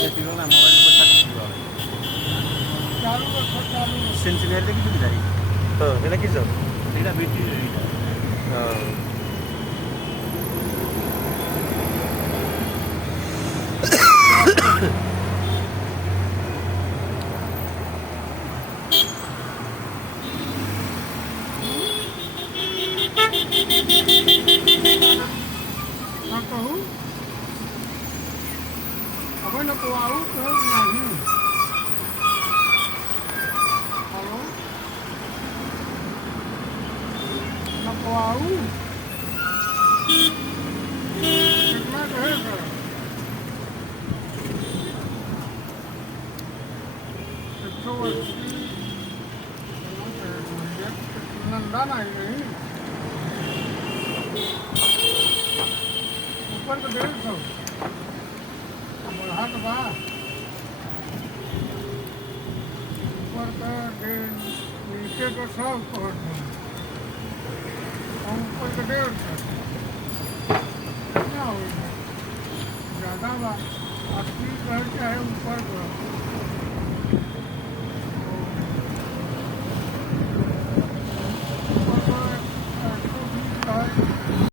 ବେଶୀ ଗଲା ମୋବାଇଲ ପଇସା ଯିବ ସେନ୍ସିଟିଭ୍ ଦେଖିଛୁ କି ଯାଇ ହଁ ସେଇଟା କିସ ସେଇଟା ବିଟି ଏଇଟା ହଁ Nó cũ ở bên nó cô áo của này alo nó cô áo nó thế rồi tôi lần đó này ऊपर तो 150 बढ़ा तो बा ऊपर का नीचे तो 100 और ऊपर का 150 कितना हो ज़्यादा बा 80 चाहे ऊपर का